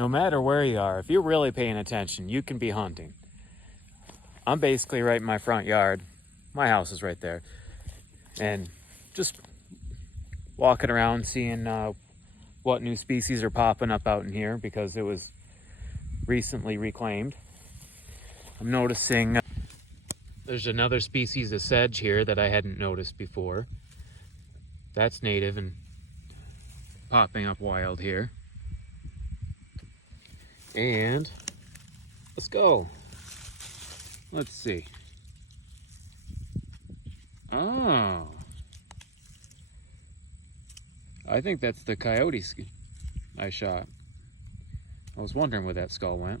No matter where you are, if you're really paying attention, you can be hunting. I'm basically right in my front yard. My house is right there. And just walking around seeing what new species are popping up out in here because it was recently reclaimed. I'm noticing there's another species of sedge here that I hadn't noticed before. That's native and popping up wild here. And let's go. Let's see. Oh, I think that's the coyote I shot. I was wondering where that skull went.